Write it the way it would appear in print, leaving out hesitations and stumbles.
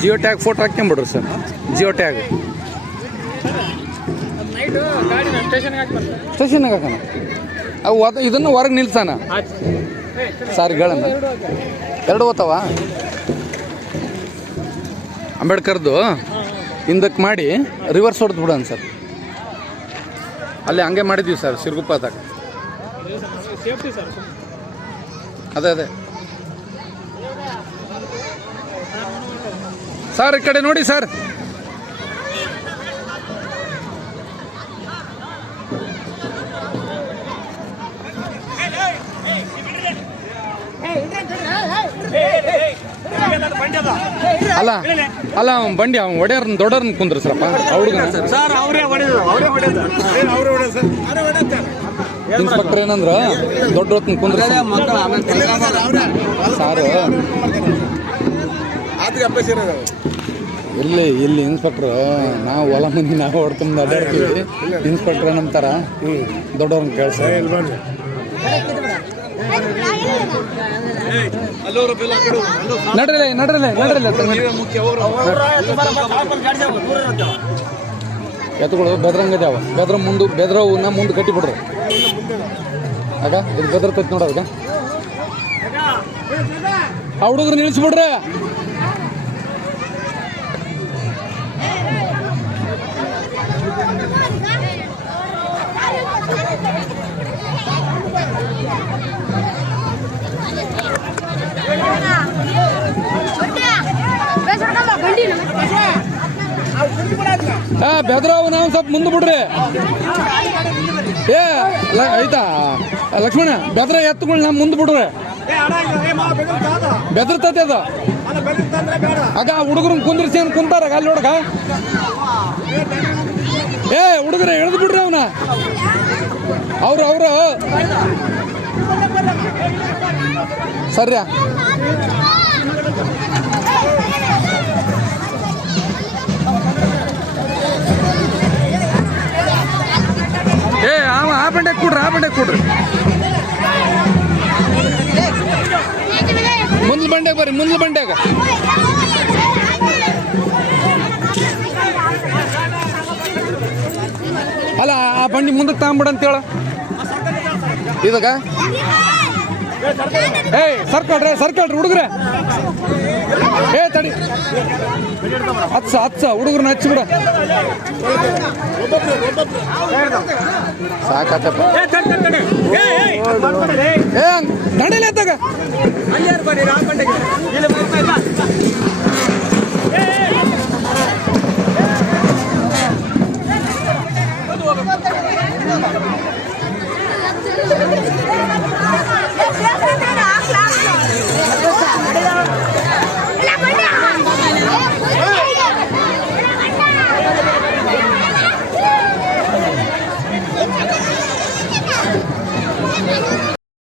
Jio tag photo ಹಾಕ್ಕೊಂಬಿಡ್ರಿ sir. Geo tag ಸ್ಟೇಷನ್ಗೆ ಹಾಕೋಣ. ಅವು ಇದನ್ನು ಹೊರಗೆ ನಿಲ್ಸಾನ ಸಾರಿಗಳನ್ನ ಎರಡು ಓದ್ತಾವ. ಅಂಬೇಡ್ಕರ್ದು ಹಿಂದಕ್ಕೆ ಮಾಡಿ ರಿವರ್ಸ್ ಹೊಡೆದು ಬಿಡೋಣ ಸರ್. ಅಲ್ಲಿ ಹಂಗೆ ಮಾಡಿದ್ವಿ ಸರ್ ಸಿರುಗುಪ್ಪದಾಗ. ಅದೇ ಸರ್ ಈ ಕಡೆ ನೋಡಿ ಸರ್. ಅಲ್ಲ ಬಂಡಿ ಅವ್ನು ಒಡೆಯರ್ನ ದೊಡ್ಡವ್ರನ್ನ ಕುಂದ್ರಸ್ರಪ್ಪ. ಇನ್ಸ್ಪೆಕ್ಟರ್ ಏನಂದ್ರ ದೊಡ್ಡ ಹೊತ್ತಿನ ಕುಂದ್ರ ಸಾರು. ಇಲ್ಲಿ ಇನ್ಸ್ಪೆಕ್ಟ್ರು ನಾವು ಹೊಲ ಮಂದಿ ನಾವು ಹೊಡ್ಕೊಂಡು ಅಡ್ಡಾಡ್ತೀವಿ. ಇನ್ಸ್ಪೆಕ್ಟರ್ ಏನಂತಾರ ದೊಡ್ಡವ್ರನ್ನ ಕೇಳ್ಸ. ನಡ್ರಲ್ಲ ಎತ್ತುಗಳು ಬೆದ್ರಂಗದ್ಯಾವ. ಬೆದ್ರವನ್ನ ಮುಂದೆ ಕಟ್ಟಿ ಬಿಡ್ರಿ. ಆಗ ಇದು ಬೆದ್ರತೈತಿ ನೋಡ. ಅದಕ್ಕೆ ಆ ಹುಡುಗರು ನಿಲ್ಲಿಸ್ಬಿಡ್ರಿ. ಬೆದ್ರವು ನಾವು ಸ್ವಲ್ಪ ಮುಂದೆ ಬಿಡ್ರಿ. ಆಯ್ತಾ ಲಕ್ಷ್ಮಣ, ಬೆದ್ರ ಎತ್ತುಗಳು ನಾವು ಮುಂದೆ ಬಿಡ್ರಿ. ಬೆದರ್ತೈತಿ ಅದು. ಆಗ ಹುಡುಗರನ್ನ ಕುಂದ್ರಿಸಿ ಅಂತ ಕುಂತಾರ ಅಲ್ಲಿ ನೋಡಕ. ಹುಡುಗರ ಎಳೆದು ಬಿಡ್ರಿ ಅವನ. ಅವ್ರು ಸರಿ. ಆ ಬಂಡೆ ಕೊಡ್ರಿ. ಮುಂದ್ಲ ಬಂಡೆಗೆ ಬರ್ರಿ. ಮುಂದ್ಲ ಬಂಡೆಗ ಅಲ್ಲ ಆ ಬಂಡಿ ಮುಂದಕ್ಕೆ ತಗೊಂಬಿಡ ಅಂತೇಳ. ಇದಾಗ ಸರ್ಕಳ್ರಿ ಹುಡುಗ್ರೆ. ತಡಿ ಹಚ್ಚ ಹುಡುಗ್ರನ್ನ ಹಚ್ಚಿಬಿಡ. ಸಾಕತ್ತಪ್ಪ. ನಡೀಲಿ ಎತ್ತಾಗ